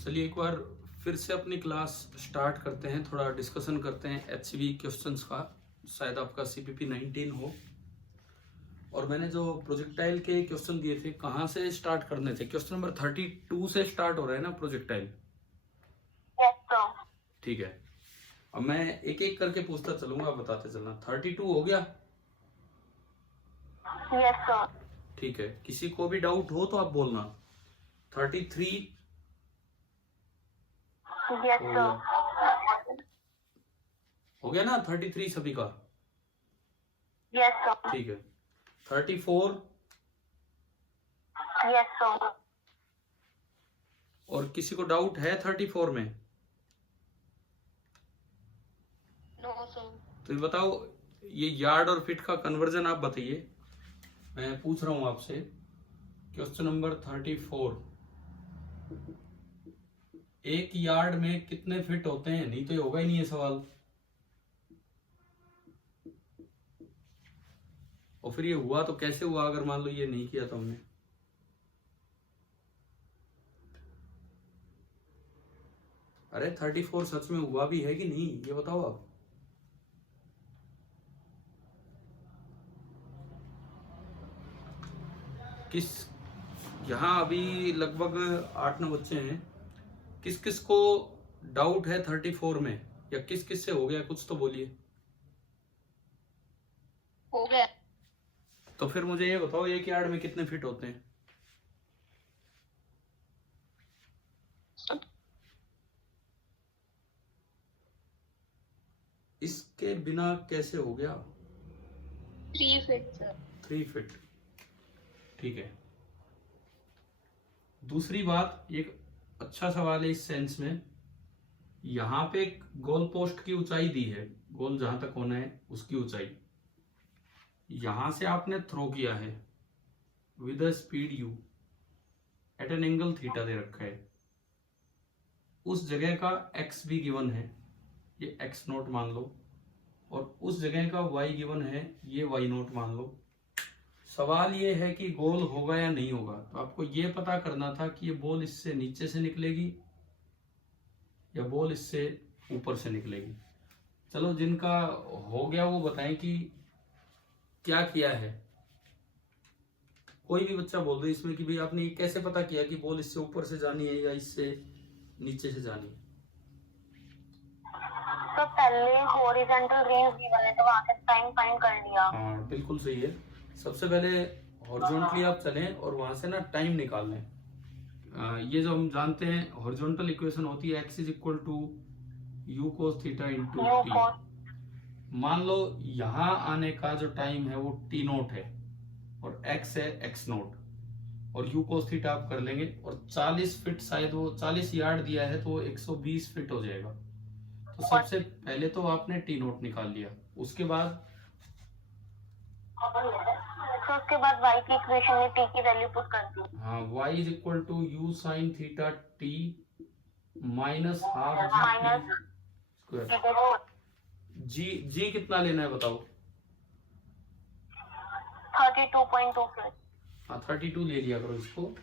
चलिए एक बार फिर से अपनी क्लास स्टार्ट करते हैं, थोड़ा डिस्कशन करते हैं एचवी क्वेश्चंस का। शायद आपका सीपीपी 19 हो। और मैंने जो प्रोजेक्टाइल के क्वेश्चन दिए थे, कहाँ से स्टार्ट करने थे? क्वेश्चन नंबर 32 से स्टार्ट हो रहा है ना प्रोजेक्टाइल? ठीक है। अब मैं एक एक करके पूछता चलूंगा, बताते चलना। 32 हो गया? Yes sir. ठीक है, किसी को भी डाउट हो तो आप बोलना। 33 यस हो सर। गया? हो गया ना 33 सभी का? Yes sir. ठीक है। 34 यस सर। और किसी को डाउट है 34 में? No sir. तो ये बताओ, ये यार्ड और फीट का कन्वर्जन आप बताइए। मैं पूछ रहा हूं आपसे, क्वेश्चन नंबर 34, एक यार्ड में कितने फिट होते हैं? नहीं तो ये होगा ही नहीं ये सवाल। और फिर ये हुआ तो कैसे हुआ, अगर मान लो ये नहीं किया तो हमने? अरे 34 सच में हुआ भी है कि नहीं, ये बताओ आप। किस, यहाँ अभी लगभग 8-9 बच्चे हैं, किस किस को डाउट है 34 में, या किस किस से हो गया? कुछ तो बोलिए। हो गया। तो फिर मुझे ये बताओ, एक यार्ड में कितने फिट होते हैं? इसके बिना कैसे हो गया? 3 फीट सर। 3 फीट। ठीक है। दूसरी बात, एक अच्छा सवाल है इस सेंस में। यहां पे गोल पोस्ट की ऊंचाई दी है, गोल जहां तक होना है उसकी ऊंचाई। यहां से आपने थ्रो किया है with a speed u at an angle theta दे रखा है। उस जगह का एक्स भी गिवन है, ये एक्स नोट मान लो, और उस जगह का वाई गिवन है, ये वाई नोट मान लो। सवाल ये है कि गोल होगा या नहीं होगा। तो आपको ये पता करना था कि ये बॉल इससे नीचे से निकलेगी या बॉल इससे ऊपर से निकलेगी। चलो, जिनका हो गया वो बताएं कि क्या किया है। कोई भी बच्चा बोल दो इसमें कि भाई आपने ये कैसे पता किया कि बॉल इससे ऊपर से जानी है या इससे नीचे से जानी है? तो पहले हॉरिजॉन्टल रेंज गिवन है तो वहां से टाइम फाइंड कर लिया। हाँ बिल्कुल सही है। सबसे पहले हॉरिजॉन्टली आप चलें और वहां से ना टाइम निकाल लें। ये जो हम जानते हैं, हॉरिजॉन्टल इक्वेशन होती है x is equal to u cos theta into u t. Cos. मान लो यहां आने का जो टाइम है वो टी नोट है और x है x नोट, और यू कोस थीटा आप कर लेंगे, और 40 फीट, शायद वो 40 यार्ड दिया है तो वो 120 फीट हो जाएगा। तो सबसे पहले तो आपने टी नोट निकाल लिया, उसके बाद तो उसके बाद y की इक्वेशन में t की वैल्यू पुट कर दी। हाँ, y is equal to u sine theta t minus half g minus t square. G कितना लेना है बताओ? 32.2 फीट। हाँ 32 ले लिया करो इसको।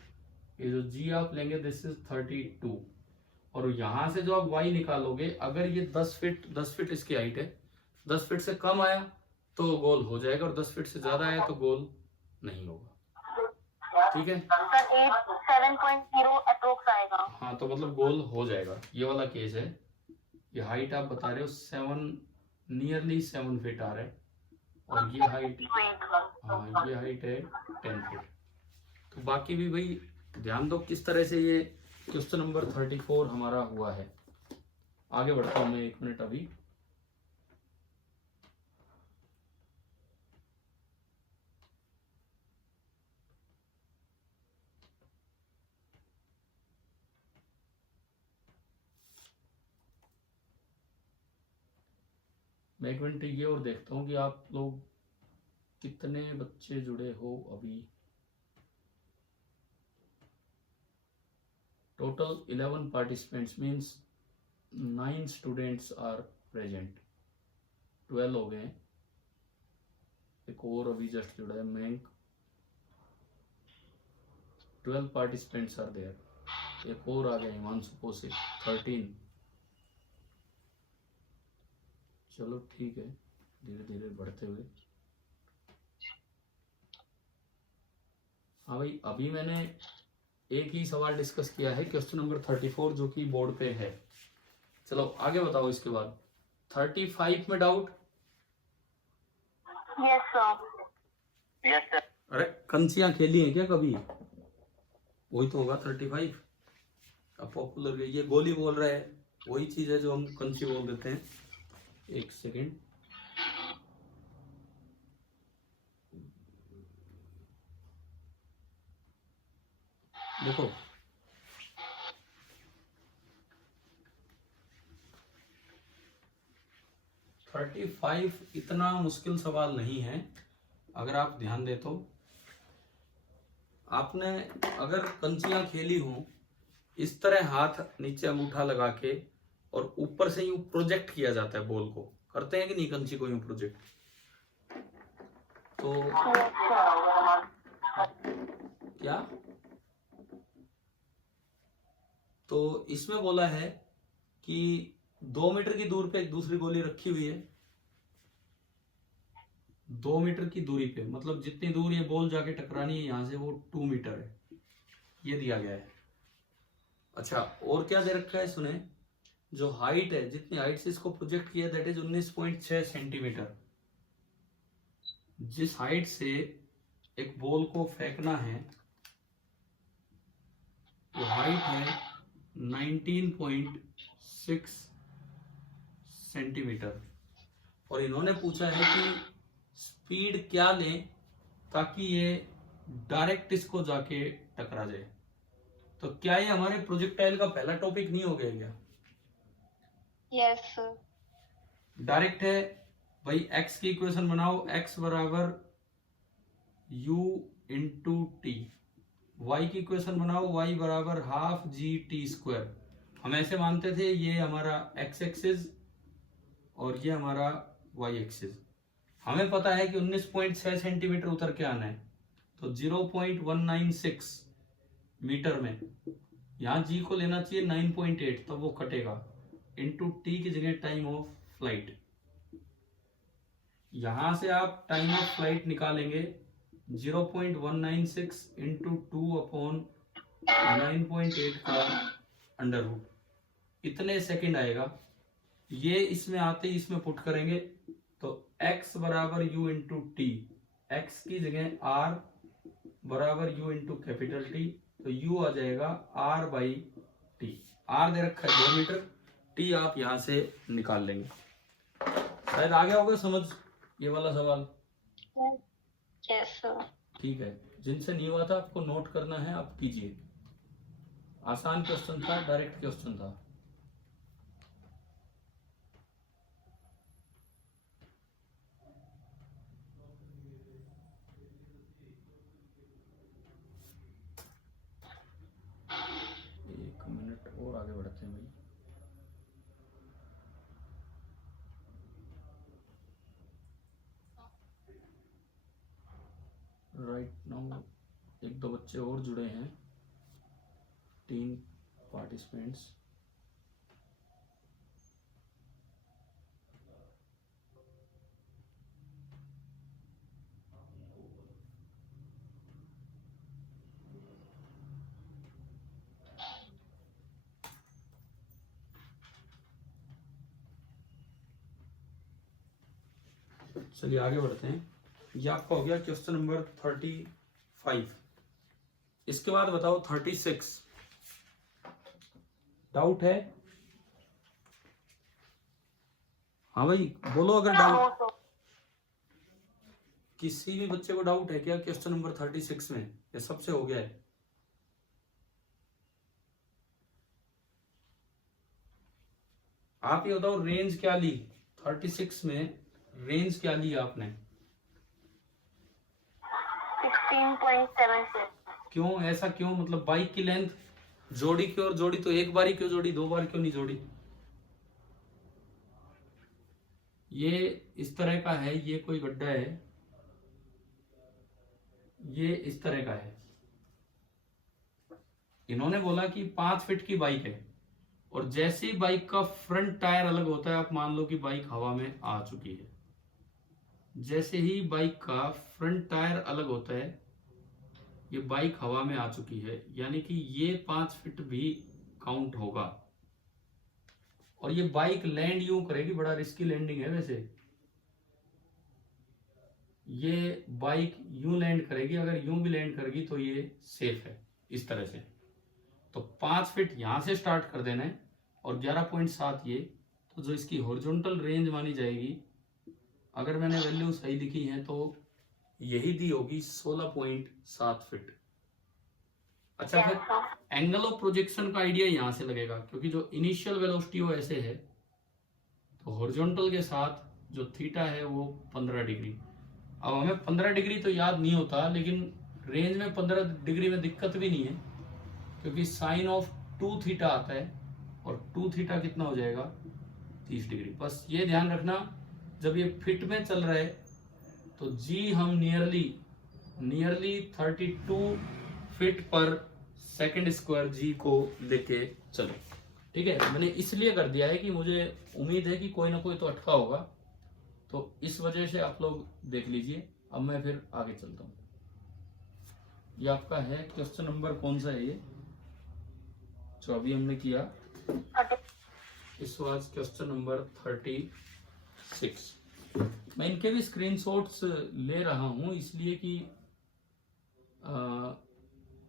ये जो जी आप लेंगे दिस इज 32, और यहां से जो आप y निकालोगे, अगर ये 10 फीट इसकी हाइट है, 10 फीट से कम आया तो गोल हो जाएगा, और 10 फीट से ज्यादा आया तो गोल नहीं होगा। ठीक है। सर 7.0 अप्रोक्स आएगा। हाँ तो मतलब गोल हो जाएगा, ये वाला केस है। ये हाइट आप बता रहे हो नियरली 7 फीट आ रहा है, और ये हाइट, हाँ ये हाइट है 10 फीट। तो बाकी भी भाई ध्यान दो किस तरह से ये क्वेश्चन नंबर 34 हमारा हुआ है। आगे बढ़ता हूं मैं 1 मिनट अभी। मैं 1 मिनट ये और देखता हूँ कि आप लोग कितने बच्चे जुड़े हो अभी। Total 11 participants means 9 students are present. 12 हो गए। एक और अभी जस्ट जुड़ा है मैंक। 12 पार्टिसिपेंट्स आर देयर। एक और आ गया हिमांशु कौशिक 13। चलो ठीक है, धीरे धीरे बढ़ते हुए। हाँ भाई, अभी मैंने एक ही सवाल डिस्कस किया है, क्वेश्चन नंबर 34 जो कि बोर्ड पे है। चलो आगे बताओ इसके बाद। 35 में doubt? Yes sir. Yes sir. अरे कंचियां खेली हैं क्या कभी? वही तो होगा 35। अब पॉपुलर ये गोली बोल रहा है, वही चीज है जो हम कंची बोल देते हैं। एक सेकेंड, देखो 35 इतना मुश्किल सवाल नहीं है अगर आप ध्यान दे तो। आपने अगर कंचियां खेली हो, इस तरह हाथ नीचे अंगूठा लगा के और ऊपर से यूं प्रोजेक्ट किया जाता है बॉल को, करते हैं कि नहीं कंची को यूं प्रोजेक्ट? तो क्या, तो इसमें बोला है कि 2 मीटर की दूर पे एक दूसरी गोली रखी हुई है। 2 मीटर की दूरी पे, मतलब जितनी दूर ये बॉल जाके टकरानी है यहां से, वो 2 मीटर है, ये दिया गया है। अच्छा, और क्या दे रखा है सुने, जो हाइट है, जितनी हाइट से इसको प्रोजेक्ट किया दैट इज 19.6 सेंटीमीटर। जिस हाइट से एक बॉल को फेंकना है वो हाइट है 19.6 सेंटीमीटर। और इन्होंने पूछा है कि स्पीड क्या लें ताकि ये डायरेक्ट इसको जाके टकरा जाए। तो क्या ये हमारे प्रोजेक्टाइल का पहला टॉपिक नहीं हो गया क्या? Yes sir. डायरेक्ट है भाई। एक्स की इक्वेशन बनाओ, एक्स बराबर u इंटू टी। वाई की इक्वेशन बनाओ, y बराबर हाफ जी टी स्क्वायर। हम ऐसे मानते थे ये हमारा x एक्सिस और ये हमारा y एक्सिस। हमें पता है कि 19.6 सेंटीमीटर उतर के आना है, तो 0.196 मीटर में यहां g को लेना चाहिए 9.8, तब वो कटेगा, इंटू टी की जगह टाइम ऑफ फ्लाइट। यहां से आप टाइम ऑफ फ्लाइट निकालेंगे 0.196 इंटू 2/9.8 का अंडर रूट, इतने सेकंड आएगा। ये इसमें आते ही इसमें पुट करेंगे तो x बराबर u इंटू टी, एक्स की जगह r बराबर u इंटू कैपिटल टी, तो u आ जाएगा r बाई टी। r दे रखा है 2 मीटर, t आप यहां से निकाल लेंगे। शायद आ गया होगा समझ ये वाला सवाल? Yes sir. ठीक है, जिनसे नहीं हुआ था आपको नोट करना है, आप कीजिए। आसान क्वेश्चन था, डायरेक्ट क्वेश्चन था। एक मिनट और आगे बढ़ते हैं भाई। राइट नाउ एक दो बच्चे और जुड़े हैं, 3 पार्टिसिपेंट्स। चलिए आगे बढ़ते हैं। ये आपका हो गया क्वेश्चन नंबर 35। इसके बाद बताओ 36। डाउट है? हाँ भाई बोलो, अगर डाउट किसी भी बच्चे को डाउट है क्या क्वेश्चन नंबर 36 में, ये सबसे हो गया है? आप ये बताओ रेंज क्या ली 36 में, रेंज क्या ली आपने? 16.76। क्यों ऐसा क्यों, मतलब बाइक की लेंथ जोड़ी क्यों, और जोड़ी तो एक बार ही क्यों जोड़ी, 2 बार क्यों नहीं जोड़ी? ये इस तरह का है, ये कोई गड्ढा है, ये इस तरह का है, इन्होंने बोला कि 5 फीट की बाइक है, और जैसे ही बाइक का फ्रंट टायर अलग होता है, आप मान लो कि बाइक हवा में आ चुकी है, जैसे ही बाइक का फ्रंट टायर अलग होता है, ये बाइक हवा में आ चुकी है, यानी कि ये 5 फीट भी काउंट होगा। और ये बाइक लैंड यूं करेगी, बड़ा रिस्की लैंडिंग है वैसे, ये बाइक यूं लैंड करेगी, अगर यूं भी लैंड करेगी तो ये सेफ है इस तरह से। तो 5 फीट यहां से स्टार्ट कर देना है और 11.7 ये, तो जो इसकी हॉरिजॉन्टल रेंज मानी जाएगी, अगर मैंने वैल्यू सही लिखी है तो यही दी होगी 16.7 फीट। अच्छा, फिर एंगल ऑफ प्रोजेक्शन का आइडिया यहां से लगेगा, क्योंकि जो इनिशियल वेलोसिटी वो ऐसे है, तो हॉरिजॉन्टल के साथ जो थीटा है वो 15 डिग्री। अब हमें 15 डिग्री तो याद नहीं होता, लेकिन रेंज में 15 डिग्री में दिक्कत भी नहीं है, क्योंकि साइन ऑफ 2 थीटा आता है, और 2 थीटा कितना हो जाएगा, 30 डिग्री। बस ये ध्यान रखना, जब ये फिट में चल रहा है तो जी हम नियरली 32 फीट पर सेकंड स्क्वायर जी को लेके चलो। ठीक है, मैंने इसलिए कर दिया है कि मुझे उम्मीद है कि कोई ना कोई तो अटका होगा, तो इस वजह से आप लोग देख लीजिए। अब मैं फिर आगे चलता हूँ। ये आपका है क्वेश्चन नंबर कौन सा है, ये जो अभी हमने किया, इस वाज क्वेश्चन नंबर 36। मैं इनके भी स्क्रीनशॉट्स ले रहा हूं, इसलिए कि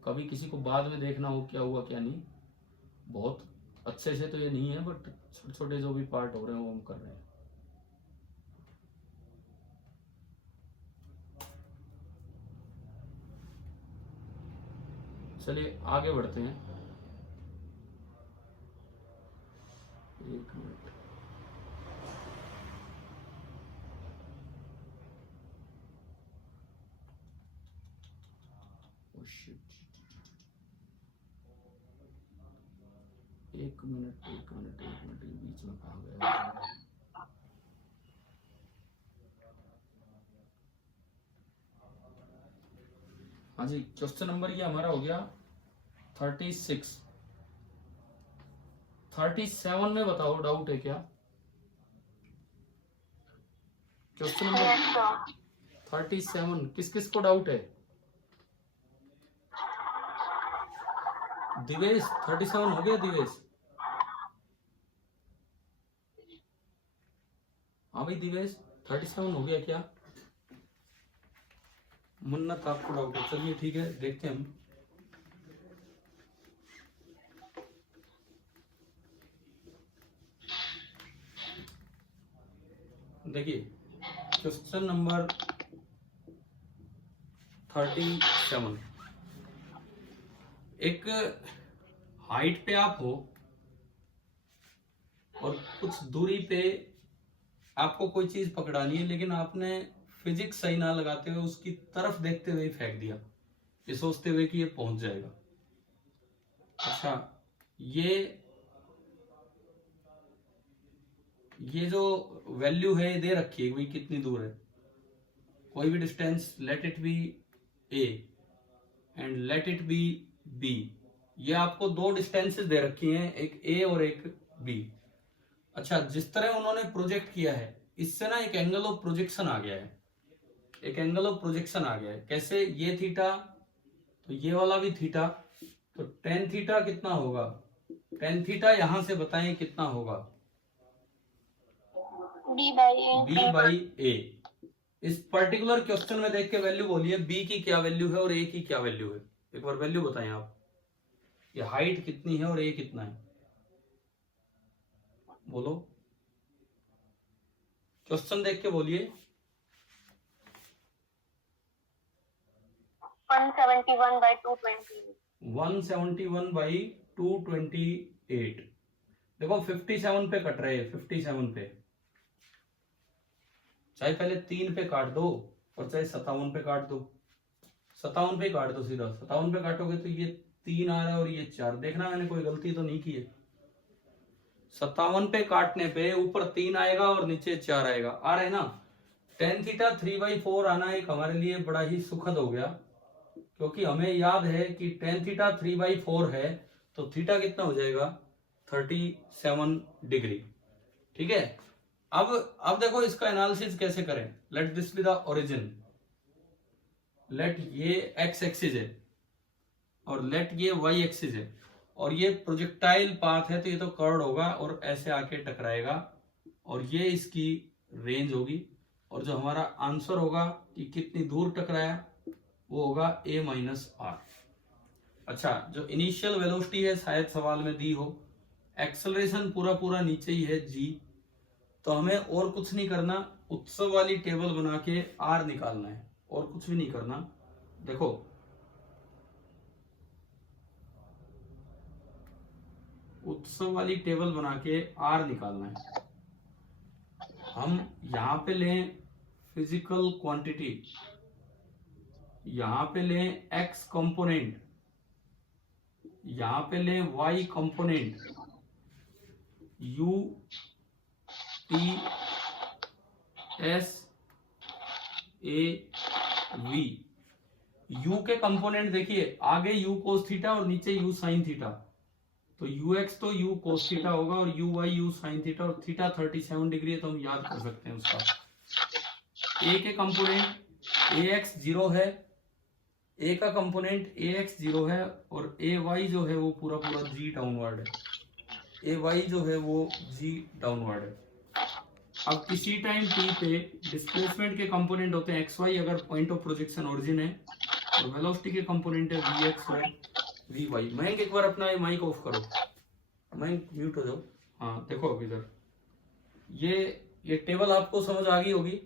कभी किसी को बाद में देखना हो क्या हुआ क्या नहीं। बहुत अच्छे से तो ये नहीं है, बट छोटे छोटे जो भी पार्ट हो रहे हैं वो हम कर रहे हैं। चलिए आगे बढ़ते हैं। एक मिनट, एक मिनट ये बीच में कहाँ गया। हाँ जी, क्वेश्चन नंबर ये हमारा हो गया 36। 37 में बताओ, डाउट है क्या? क्वेश्चन नंबर 37 किस किस को डाउट है? दिवेश 37 हो गया? दिवेश, हाँ भाई दिवेश 37 हो गया क्या? मन्नत आपको डाउट है, चलिए ठीक है, देखते हैं हम। देखिए क्वेश्चन नंबर 37, एक हाइट पे आप हो और कुछ दूरी पे आपको कोई चीज पकड़ानी है, लेकिन आपने फिजिक्स सही ना लगाते हुए उसकी तरफ देखते हुए फेंक दिया, ये सोचते हुए कि ये पहुंच जाएगा। अच्छा, ये जो वैल्यू है दे रखी है भाई, कितनी दूर है, कोई भी distance, let it be A and let it be B. ये आपको दो डिस्टेंसेस दे रखी हैं, एक ए और एक बी। अच्छा, जिस तरह उन्होंने प्रोजेक्ट किया है, इससे ना एक एंगल ऑफ प्रोजेक्शन आ गया है, एक एंगल ऑफ प्रोजेक्शन आ गया है। कैसे? ये थीटा तो ये वाला भी थीटा, तो टेन थीटा कितना होगा? टेन थीटा यहां से बताएं कितना होगा? बी बाई ए। इस पर्टिकुलर क्वेश्चन में देख के वैल्यू बोलिए, बी की क्या वैल्यू है और ए की क्या वैल्यू है। एक बार वैल्यू बताएं आप, ये हाइट कितनी है और ए कितना है, बोलो। क्वेश्चन देख के बोलिए। 171 by 220। 171 बाई 228। देखो 57 पे कट रहे हैं, 57 पे, चाहे पहले 3 पे काट दो और चाहे 57 पे काट दो। 57 पे काट दो सीधा, 57 पे काटोगे तो ये 3 आ रहा है और ये 4। देखना मैंने कोई गलती तो नहीं की है। 57 पे काटने पे ऊपर 3 आएगा और नीचे 4 आएगा, आ रहा है ना। टेन थीटा 3/4 आना एक हमारे लिए बड़ा ही सुखद हो गया, क्योंकि हमें याद है कि टेन थीटा 3/4 है, तो थीटा कितना हो जाएगा 37 डिग्री। ठीक है, अब देखो इसका एनालिसिस कैसे करें। Let this be the origin, let ये एक्स एक्सिस है और लेट ये वाई एक्सिस है, और ये प्रोजेक्टाइल पाथ है, तो ये तो कर्व होगा और ऐसे आके टकराएगा, और ये इसकी रेंज होगी, और जो हमारा आंसर होगा कि कितनी दूर टकराया वो होगा a माइनस आर। अच्छा, जो इनिशियल वेलोसिटी है शायद सवाल में दी हो, एक्सेलरेशन पूरा पूरा नीचे ही है g, तो हमें और कुछ नहीं करना, उत्सव वाली टेबल बना के r निकालना है, और कुछ भी नहीं करना। देखो उत्सव वाली टेबल बना के r निकालना है। हम यहां पे लें फिजिकल क्वांटिटी, यहां पे लें x कंपोनेंट, यहां पे लें y component, u t s a v। u के कंपोनेंट देखिए, आगे u कोस थीटा और नीचे u साइन थीटा, तो ux तो u कोस थीटा होगा और uy u साइन थीटा, और थीटा 37 डिग्री है, तो हम याद कर सकते हैं उसका। a के कंपोनेंट ax 0 है, a का कंपोनेंट ax 0 है, और ay जो है वो पूरा पूरा g डाउनवर्ड है, ay जो है वो g डाउनवर्ड है। अब किसी टाइम t पे डिस्प्लेसमेंट के कंपोनेंट होते हैं xy, अगर पॉइंट ऑफ प्रोजेक्शन ओरिजिन है, और वेलोसिटी के कंपोनेंट है vx और vy। मयंक एक बार अपना माइक ऑफ करो, मयंक म्यूट हो जाओ। हाँ देखो अब इधर ये टेबल आपको समझ आ गई होगी,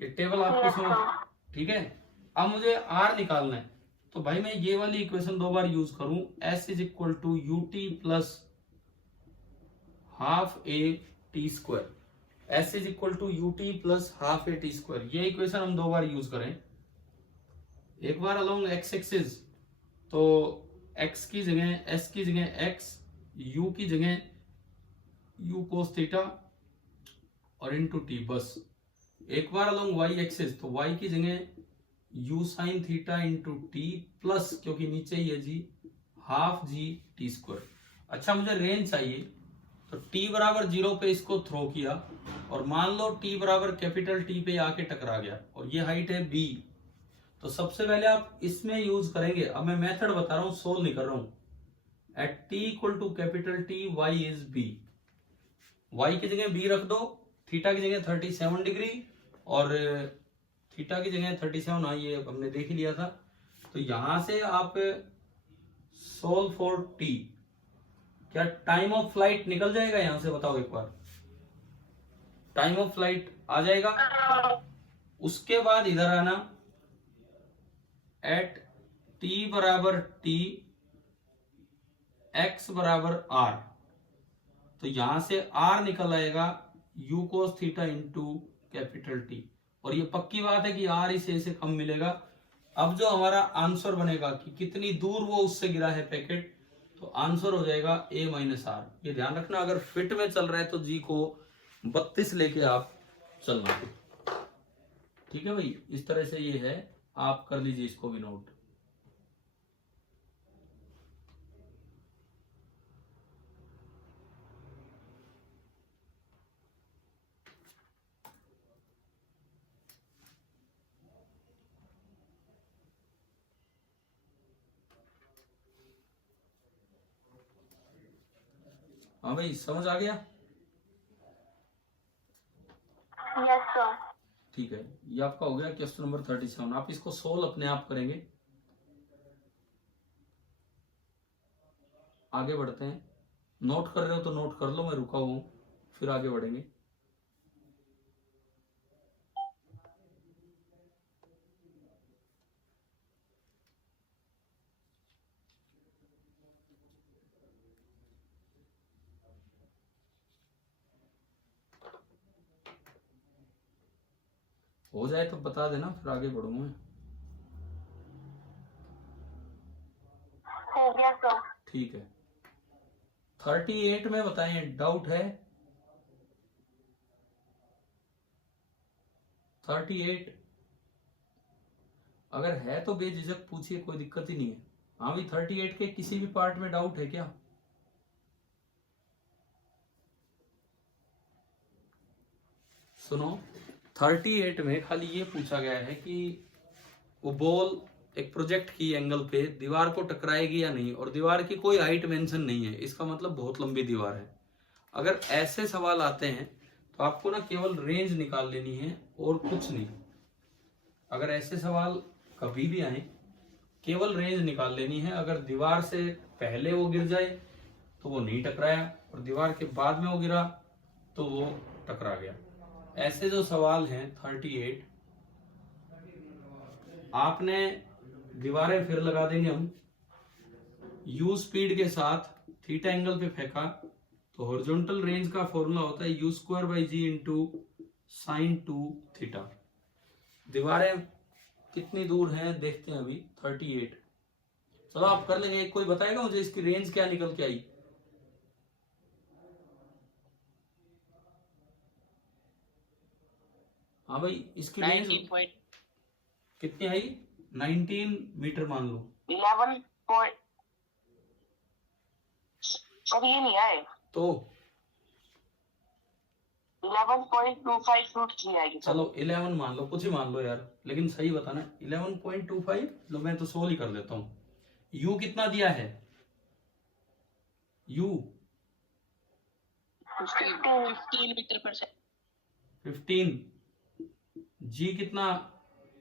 ये टेबल आपको समझ, ठीक है। अब मुझे r निकालना है, तो भाई मैं ये वाली इक्वेशन दो बार यूज करूं, s is equal to u t plus half a t square, s is equal to u t plus half a t square. ये इक्वेशन हम दो बार यूज करें, एक बार अलोंग x एक्सिस, तो x की जगह s की जगह x, u की जगह u कोस थीटा और इनटू t, बस। एक बार अलोंग y एक्सिस, तो y की जगह u sine theta into T plus, क्योंकि नीचे ही है जी, हाफ जी टी स्क्वायर। अच्छा, मुझे रेंज चाहिए, तो t बराबर 0 पे इसको थ्रो किया, और मान लो t बराबर कैपिटल T पे आके टकरा गया, और ये हाइट है b, तो सबसे पहले आप इसमें यूज करेंगे। अब मैं मेथड बता रहा हूं, सोल्व नहीं कर रहा हूं। At t equal to capital T y is b, y की जगह b रख दो, थीटा की जगह 37 डिग्री और थीटा की जगह 37, हाँ ये हमने देख ही लिया था। तो यहां से आप सोल्व फॉर t, क्या टाइम ऑफ फ्लाइट निकल जाएगा यहां से, बताओ एक बार, टाइम ऑफ फ्लाइट आ जाएगा। उसके बाद इधर आना, एट t बराबर t x बराबर r, तो यहां से r निकल आएगा u कोस थीटा इंटू कैपिटल T, और ये पक्की बात है कि r इसे से कम मिलेगा। अब जो हमारा आंसर बनेगा कि कितनी दूर वो उससे गिरा है पैकेट, तो आंसर हो जाएगा a माइनस आर। ये ध्यान रखना, अगर फिट में चल रहा है तो जी को 32 लेके आप चलना, ठीक है भाई। इस तरह से ये है, आप कर लीजिए इसको भी नोट। हाँ भाई, समझ आ गया? Yes sir. ठीक है, ये आपका हो गया क्वेश्चन नंबर 37। आप इसको सोल्व अपने आप करेंगे। आगे बढ़ते हैं, नोट कर रहे हो तो नोट कर लो, मैं रुका हुआ हूं, फिर आगे बढ़ेंगे। हो जाए तो बता देना, फिर आगे बढ़ूंगा। हो गया सर। ठीक है, 38 में बताएं, डाउट है? 38 अगर है तो बेझिझक पूछिए, कोई दिक्कत ही नहीं है। हाँ भाई 38 के किसी भी पार्ट में डाउट है क्या? सुनो, 38 में खाली ये पूछा गया है कि वो बॉल एक प्रोजेक्ट की एंगल पे दीवार को टकराएगी या नहीं, और दीवार की कोई हाइट मेंशन नहीं है, इसका मतलब बहुत लंबी दीवार है। अगर ऐसे सवाल आते हैं तो आपको ना केवल रेंज निकाल लेनी है और कुछ नहीं। अगर ऐसे सवाल कभी भी आए, केवल रेंज निकाल लेनी है। अगर दीवार से पहले वो गिर जाए तो वो नहीं टकराया, और दीवार के बाद में वो गिरा तो वो टकरा गया। ऐसे जो सवाल हैं 38, आपने दीवारें फिर लगा देंगे हम। यू स्पीड के साथ थीटा एंगल पे फेंका तो हॉरिजॉन्टल रेंज का फॉर्मूला होता है u square by g into sine 2 थीटा। दीवारें कितनी दूर हैं देखते हैं अभी, 38। चलो आप कर लेंगे। कोई बताएगा मुझे इसकी रेंज क्या निकल के आई? हाँ भाई इसकी रेंज कितनी आई? 19 मीटर मान लो। 11 पॉइंट, सर ये नहीं आए तो 11.25 फुट की आएगी। चलो 11 मान लो, कुछ ही मान लो यार, लेकिन सही बताना। 11.25 लो, मैं तो 16 ही कर देता हूँ। यू कितना दिया है? यू 15 मीटर पर सेकंड। 15, जी कितना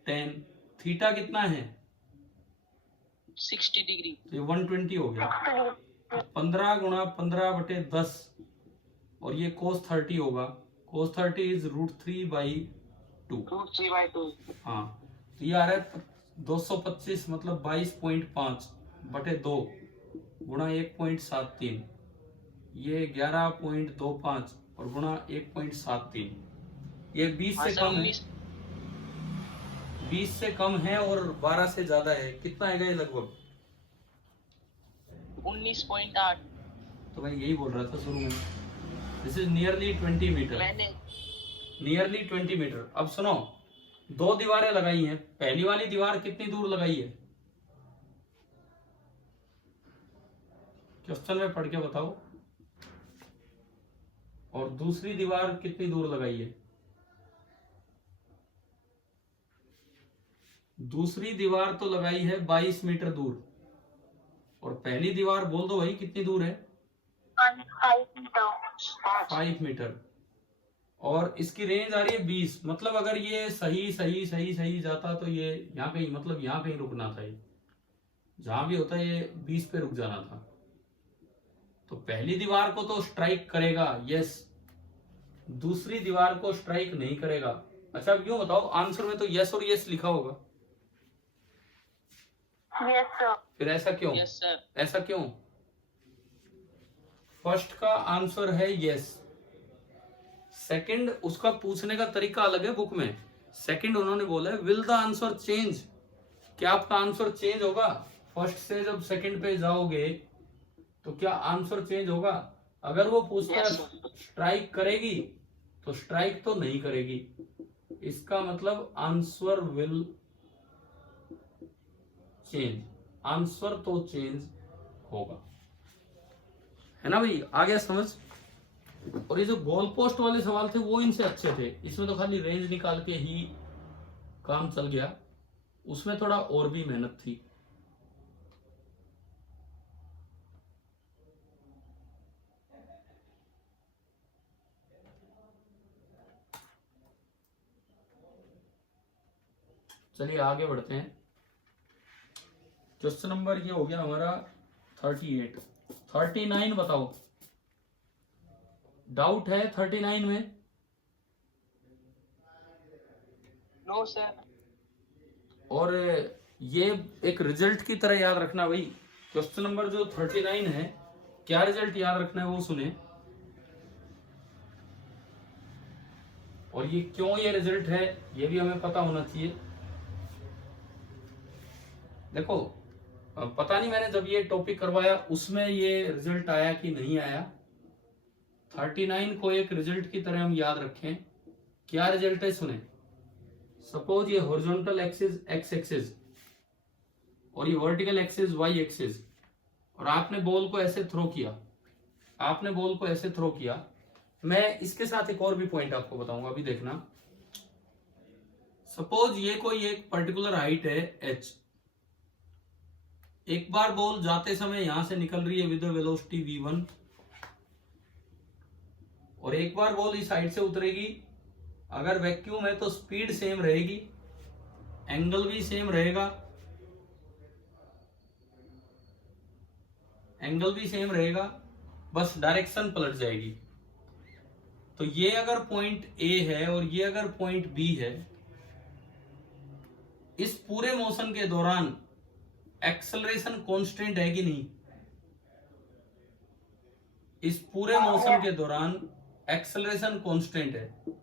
10, थीटा कितना है 60 डिग्री, तो ये 120 हो गया। 15 गुणा 15/10, और ये cos 30 होगा। cos 30 is √3/2। हाँ तो ये आ रहा है 225, मतलब 22.5/2 गुणा 1.73, ये 11.25 और गुणा 1.73, ये 20 से कम है। 20 से कम है और 12 से ज्यादा है। कितना आएगा ये लगभग? 19.8। तो मैं यही बोल रहा था शुरू में, this is nearly 20 metre, nearly 20 metre. अब सुनो, दो दीवारें लगाई हैं। पहली वाली दीवार कितनी दूर लगाई है? क्वेश्चन में पढ़ के बताओ। और दूसरी दीवार कितनी दूर लगाई है? दूसरी दीवार तो लगाई है 22 मीटर दूर, और पहली दीवार बोल दो भाई कितनी दूर है? 5 मीटर, और इसकी रेंज आ रही है 20। मतलब अगर ये सही सही सही सही जाता तो ये यहाँ कहीं, मतलब यहाँ कहीं रुकना था, ये जहां भी होता ये 20 पे रुक जाना था। तो पहली दीवार को तो स्ट्राइक करेगा, यस, दूसरी दीवार को स्ट्राइक नहीं करेगा। अच्छा अब यूं बताओ, आंसर में तो यस और यस लिखा होगा। Yes sir. फिर ऐसा क्यों? Yes sir. ऐसा क्यों? फर्स्ट का आंसर है यस, सेकंड उसका पूछने का तरीका अलग है बुक में। सेकंड उन्होंने बोला है विल द आंसर चेंज, क्या आपका आंसर चेंज होगा? फर्स्ट से जब सेकंड पे जाओगे तो क्या आंसर चेंज होगा? अगर वो पूछता है स्ट्राइक करेगी तो स्ट्राइक तो नहीं करेगी, इसका मतलब आंसर विल चेंज, आंसर तो चेंज होगा, है ना भाई? आ गया समझ? और ये जो गोल पोस्ट वाले सवाल थे वो इनसे अच्छे थे, इसमें तो खाली रेंज निकाल के ही काम चल गया, उसमें थोड़ा और भी मेहनत थी। चलिए आगे बढ़ते हैं। क्वेश्चन नंबर ये हो गया हमारा 38। 39 बताओ, डाउट है 39 में? No sir. और ये एक रिजल्ट की तरह याद रखना भाई। क्वेश्चन नंबर जो 39 है, क्या रिजल्ट याद रखना है वो सुने। और ये क्यों ये रिजल्ट है ये भी हमें पता होना चाहिए। देखो पता नहीं मैंने जब ये टॉपिक करवाया उसमें ये रिजल्ट आया कि नहीं आया। 39 को एक रिजल्ट की तरह हम याद रखें। क्या रिजल्ट है सुने। सपोज ये हॉरिजॉन्टल एक्सिस एक्स एक्सिस और ये वर्टिकल एक्सिस वाई एक्सिस, और आपने बॉल को ऐसे थ्रो किया, आपने बॉल को ऐसे थ्रो किया। मैं इसके साथ एक और भी पॉइंट आपको बताऊंगा, अभी देखना। सपोज ये कोई एक पर्टिकुलर हाइट है h, एक बार बॉल जाते समय यहां से निकल रही है विद वेलोसिटी v1, और एक बार बॉल इस साइड से उतरेगी। अगर वैक्यूम है तो स्पीड सेम रहेगी, एंगल भी सेम रहेगा, एंगल भी सेम रहेगा, बस डायरेक्शन पलट जाएगी। तो ये अगर पॉइंट A है और ये अगर पॉइंट B है, इस पूरे मोशन के दौरान एक्सेलरेशन कांस्टेंट है कि नहीं? इस पूरे मोशन के दौरान एक्सेलरेशन कांस्टेंट है।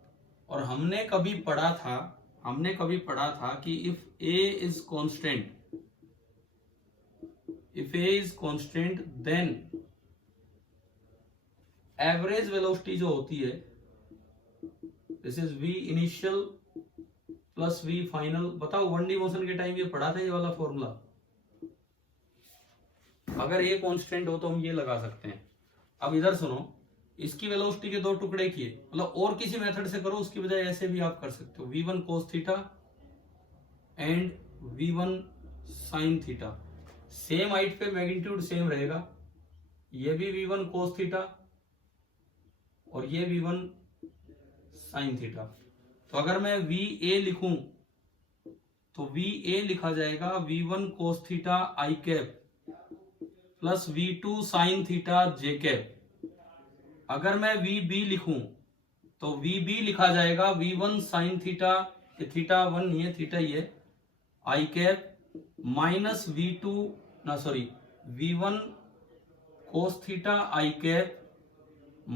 और हमने कभी पढ़ा था कि if A is constant, if A is constant then average velocity जो होती है, this is V initial plus V final. बताओ 1D मोशन के टाइम ये पढ़ा था ये वाला फॉर्मूला? अगर ये कांस्टेंट हो तो हम ये लगा सकते हैं। अब इधर सुनो, इसकी वेलोसिटी के दो टुकड़े किए, मतलब और किसी मेथड से करो उसकी बजाय ऐसे भी आप कर सकते हो, V1 cos theta and V1 sin theta. Same height पे मैग्नीट्यूड सेम रहेगा, ये भी V1 cos थीटा और ये V1 sin थीटा। तो अगर मैं VA लिखूं तो VA लिखा जाएगा V1 cos theta I cap plus V2 sin theta J cap. अगर मैं VB लिखूं तो VB लिखा जाएगा V1 sin थीटा, ये थीटा 1 नहीं है, थीटा ही है, I cap minus V1 cos theta I cap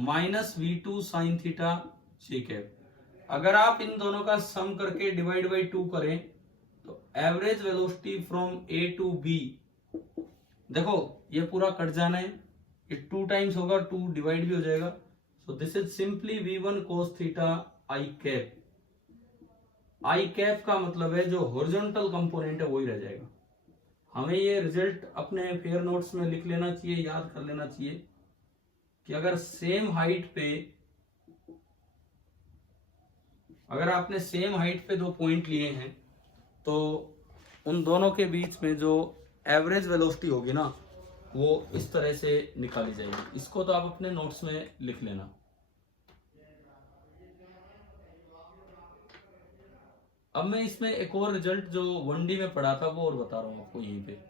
minus V2 sin theta J cap. अगर आप इन दोनों का सम करके डिवाइड बाई 2 करें तो average velocity from A to B, देखो ये पूरा कट जाना है, ये 2 टाइम्स होगा, 2 डिवाइड भी हो जाएगा। So this is simply V1 cos theta I cap. I cap का मतलब है जो हॉरिजॉन्टल कंपोनेंट है वही रह जाएगा। हमें ये रिजल्ट अपने फेयर नोट्स में लिख लेना चाहिए, याद कर लेना चाहिए कि अगर सेम हाइट पे, अगर आपने सेम हाइट पे दो पॉइंट लिए हैं तो उन दोनों के बीच में जो एवरेज वेलोसिटी होगी ना वो इस तरह से निकाली जाएगी। इसको तो आप अपने नोट्स में लिख लेना। अब मैं इसमें एक और रिजल्ट जो 1D में पढ़ा था वो और बता रहा हूं आपको यहीं पे।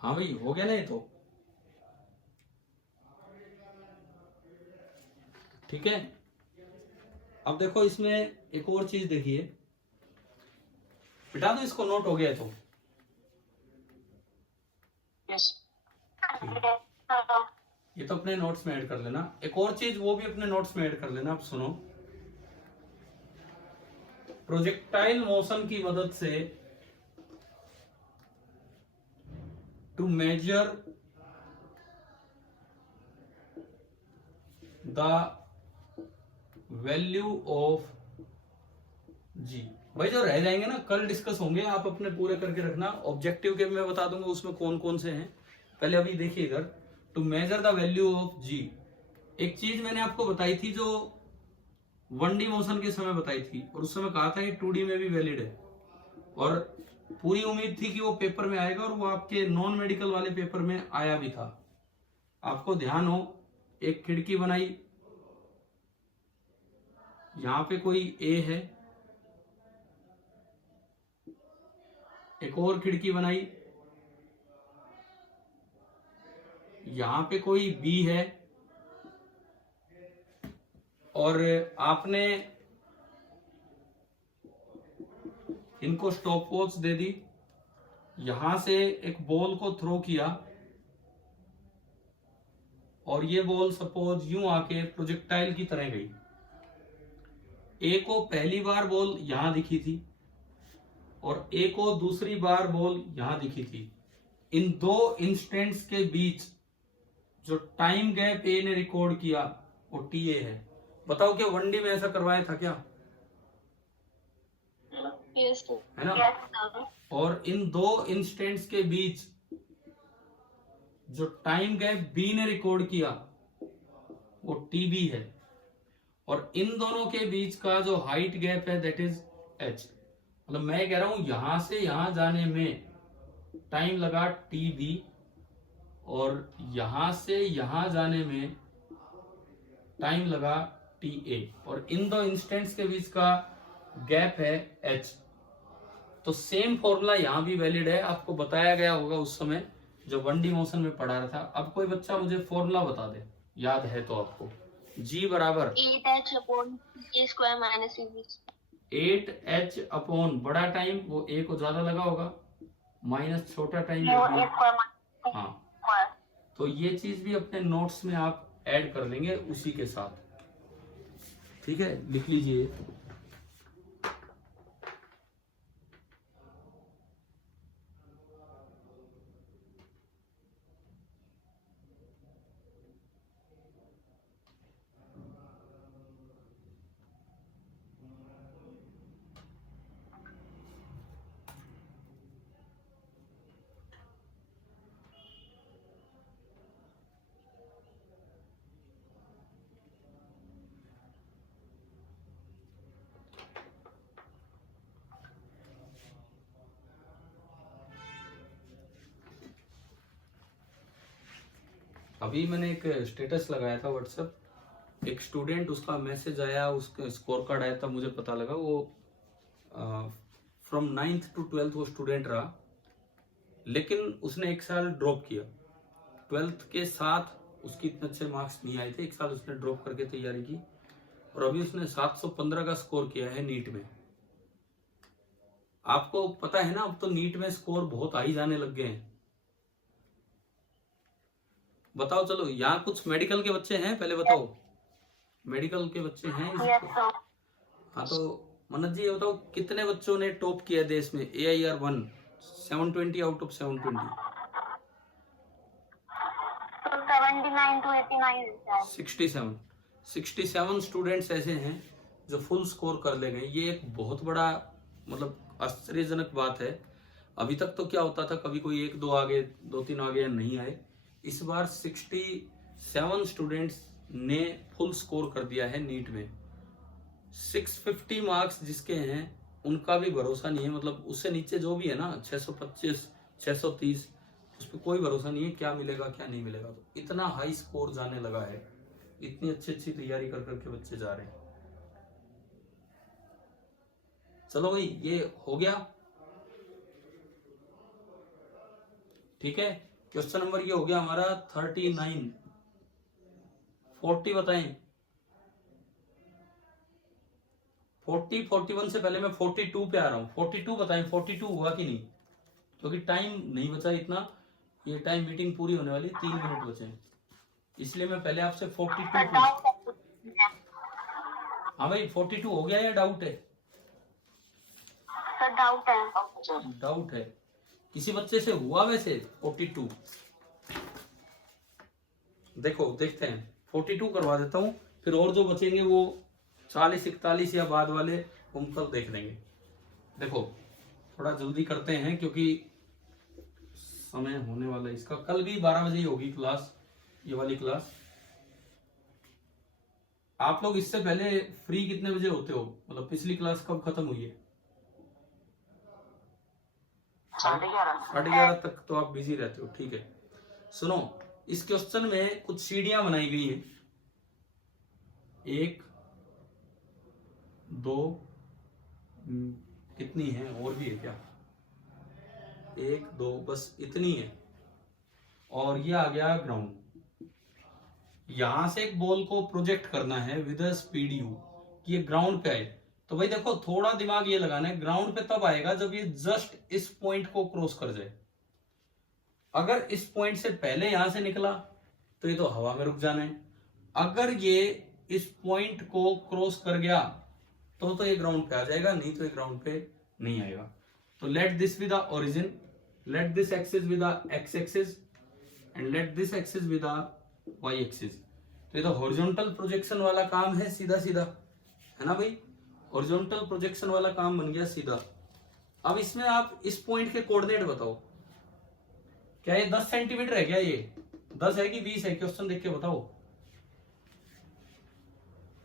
हाँ भाई हो गया ना ये तो, ठीक है। अब देखो इसमें एक और चीज देखिए, बिठा दो इसको, नोट हो गया तो ये तो अपने नोट्स में ऐड कर लेना। एक और चीज वो भी अपने नोट्स में ऐड कर लेना। अब सुनो, प्रोजेक्टाइल मोशन की मदद से to measure the value of g. भाई जो रह जाएंगे ना कल डिस्कस होंगे, आप अपने पूरे करके रखना। ऑब्जेक्टिव के मैं बता दूंगा उसमें कौन कौन से हैं। पहले अभी देखिए इधर, to measure the value of g. एक चीज मैंने आपको बताई थी जो 1D मोशन के समय बताई थी, और उस समय कहा था कि 2D में भी वैलिड है, और पूरी उम्मीद थी कि वो पेपर में आएगा, और वो आपके नॉन मेडिकल वाले पेपर में आया भी था। आपको ध्यान हो, एक खिड़की बनाई, यहां पे कोई A है, एक और खिड़की बनाई, यहां पे कोई B है, और आपने इनको स्टॉप वॉच दे दी, यहां से एक बॉल को थ्रो किया और ये बॉल सपोज यूं आके प्रोजेक्टाइल की तरह गई। ए को पहली बार बॉल यहां दिखी थी और ए को दूसरी बार बॉल यहां दिखी थी। इन दो इंस्टेंट्स के बीच जो टाइम गैप ए ने रिकॉर्ड किया वो टी ए है। बताओ क्या वनडे में ऐसा करवाया था क्या? Yes, sir. है ना? Yes, sir. और इन दो इंस्टेंट्स के बीच जो टाइम गैप बी ने रिकॉर्ड किया वो टीबी है और इन दोनों के बीच का जो हाइट गैप है दैट इज एच। मतलब मैं कह रहा हूं यहां से यहां जाने में टाइम लगा टीबी और यहां से यहां जाने में टाइम लगा टी ए और इन दो इंस्टेंट्स के बीच का गैप है एच। तो सेम फॉर्मूला यहां भी वैलिड है, आपको बताया गया होगा उस समय जो 1D मोशन में पढ़ा रहा था। अब कोई बच्चा मुझे फॉर्मूला बता दे, याद है तो आपको। G बराबर 8h upon a square minus b. 8h upon बड़ा टाइम वो ए को ज्यादा लगा होगा माइनस छोटा टाइम More वो A B। square minus हाँ, square. तो ये चीज भी अपने नोट्स में आप ऐड कर लेंगे उसी के साथ, ठीक है? लिख लीजिए। अभी मैंने एक स्टेटस लगाया था व्हाट्सएप, एक स्टूडेंट उसका मैसेज आया, उसका स्कोर कार्ड आया, तब मुझे पता लगा वो फ्रॉम 9th to 12th वो स्टूडेंट रहा, लेकिन उसने एक साल ड्रॉप किया। 12th के साथ उसकी इतने अच्छे मार्क्स नहीं आए थे, एक साल उसने ड्रॉप करके तैयारी की और अभी उसने 715 का स्कोर किया है नीट में। आपको पता है ना, अब तो नीट में स्कोर बहुत हाई जाने लग गए हैं। बताओ चलो, यहाँ कुछ मेडिकल के बच्चे हैं, पहले बताओ मेडिकल के बच्चे हैं Yes, sir. हाँ तो मनोज जी ये बताओ कितने बच्चों ने टॉप किया देश में AIR1 720 out of 720? So 79 to 89 is that. 67 students ऐसे हैं जो फुल स्कोर कर ले गए। ये एक बहुत बड़ा मतलब आश्चर्यजनक बात है। अभी तक तो क्या होता था, कभी कोई एक दो आगे, दो तीन आगे नहीं आए। इस बार 67 स्टूडेंट्स ने फुल स्कोर कर दिया है नीट में। 650 मार्क्स जिसके हैं उनका भी भरोसा नहीं है, मतलब उससे नीचे जो भी है ना 625 630 उस पर कोई भरोसा नहीं है क्या मिलेगा क्या नहीं मिलेगा। तो इतना हाई स्कोर जाने लगा है, इतनी अच्छी अच्छी तैयारी कर करके बच्चे जा रहे हैं। चलो भाई ये हो गया, ठीक है। क्वेश्चन नंबर ये हो गया हमारा 39। 40 बताएं। 40 41 से पहले मैं 42 पे आ रहा हूं। 42 बताएं 42 हुआ कि नहीं, क्योंकि टाइम नहीं बचा इतना, ये टाइम मीटिंग पूरी होने वाली 3 मिनट बचे हैं, इसलिए मैं पहले आपसे 42 Sir, doubt है. हाँ भाई 42 हो गया या डाउट है? Sir, doubt है. डाउट है। किसी बच्चे से हुआ वैसे 42? देखो देखते हैं, 42 करवा देता हूं, फिर और जो बचेंगे वो 40 41 या बाद वाले हम कल देख लेंगे। देखो थोड़ा जल्दी करते हैं क्योंकि समय होने वाला है इसका। कल भी 12 बजे ही होगी क्लास, ये वाली क्लास। आप लोग इससे पहले फ्री कितने बजे होते हो, मतलब पिछली क्लास कब खत्म हुई है? 11:30 तक तो आप बिजी रहते हो, ठीक है। सुनो, इस क्वेश्चन में कुछ सीढ़ियां बनाई गई हैं, 1 2 कितनी है, और भी है क्या? 1 2 बस इतनी है। और ये आ गया ग्राउंड। यहां से एक बॉल को प्रोजेक्ट करना है विद स्पीड यू कि ये ग्राउंड पे आए। तो भाई देखो थोड़ा दिमाग ये लगाना है, ग्राउंड पे तब आएगा जब ये जस्ट इस पॉइंट को क्रॉस कर जाए। अगर इस पॉइंट से पहले यहां से निकला तो ये तो हवा में रुक जाना है। अगर ये इस पॉइंट को क्रॉस कर गया तो ये ग्राउंड पे आ जाएगा, नहीं तो ये ग्राउंड पे नहीं आएगा। तो let this with the origin, let this axis with the X axis and let this axis with the Y axis. तो ये तो हॉरिजॉन्टल प्रोजेक्शन वाला काम है सीधा सीधा, है ना भाई, हॉरिजॉन्टल प्रोजेक्शन वाला काम बन गया सीधा। अब इसमें आप इस पॉइंट के कोऑर्डिनेट बताओ, क्या ये 10 सेंटीमीटर है, क्या ये 10 है कि 20 है, क्वेश्चन देख के बताओ।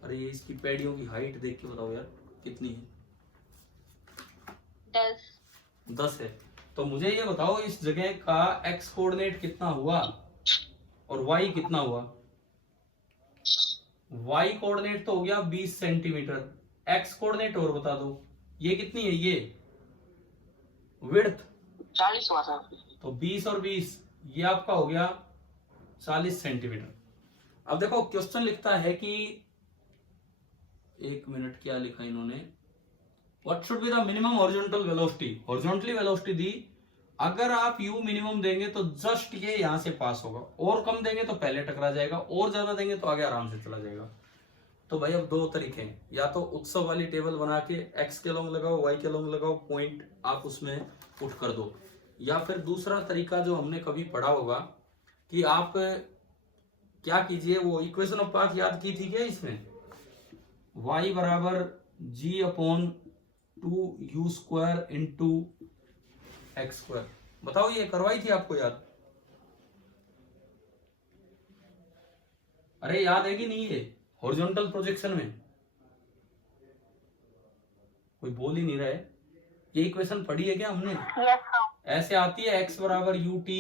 अरे ये इसकी पैडियों की हाइट देख के बताओ यार कितनी है। 10 है। तो मुझे ये बताओ इस जगह का एक्स कोऑर्डिनेट कितना हुआ और वाई कितना हुआ। वाई कोऑर्डिनेट तो हो गया 20 सेंटीमीटर, एक्स कोऑर्डिनेट और बता दो ये कितनी है, ये विड्थ 40 हुआ था। तो 20 और 20 ये आपका हो गया 40 सेंटीमीटर। अब देखो क्वेश्चन लिखता है कि, एक मिनट क्या लिखा इन्होंने, what should be the minimum horizontal velocity. Horizontally velocity दी, अगर आप यू मिनिमम देंगे तो जस्ट ये यहां से पास होगा, और कम देंगे तो पहले टकरा जाएगा, और ज्यादा देंगे तो आगे आराम से चला जाएगा। तो भाई अब दो तरीके हैं, या तो उत्सव वाली टेबल बना के एक्स के लॉन्ग लगाओ, वाई के लॉन्ग लगाओ, पॉइंट आप उसमें पुट कर दो, या फिर दूसरा तरीका जो हमने कभी पढ़ा होगा कि आप क्या कीजिए, वो इक्वेशन ऑफ पाथ याद की थी क्या इसमें, y बराबर g upon 2u square into x square. बताओ ये करवाई थी आपको याद, अरे याद है कि नहीं, ये हॉरिजॉन्टल प्रोजेक्शन में कोई बोल ही नहीं रहा है, ये इक्वेशन पढ़ी है क्या हमने। Yes sir. ऐसे आती है x बराबर यू टी,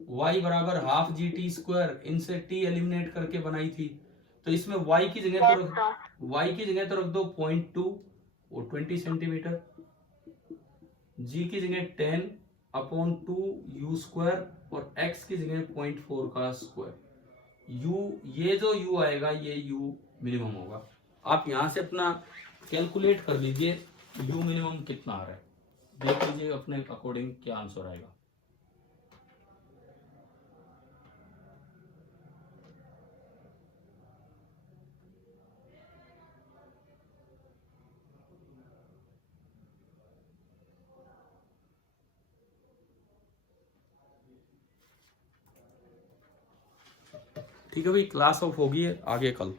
y बराबर हाफ जी टी स्क्वायर, इनसे t एलिमिनेट करके बनाई थी। तो इसमें y की जगह तो रख दो 0.2 और 20 सेंटीमीटर, g की जगह 10 अपॉन 2 u स्क्वायर और x की जगह 0.4 का स्क्वायर। u, ये जो u आएगा ये u मिनिमम होगा। आप यहां से अपना कैलकुलेट कर लीजिए u मिनिमम कितना आ रहा है, देख लीजिए अपने अकॉर्डिंग क्या आंसर आएगा। ठीक है भाई, क्लास ऑफ होगी आगे कल।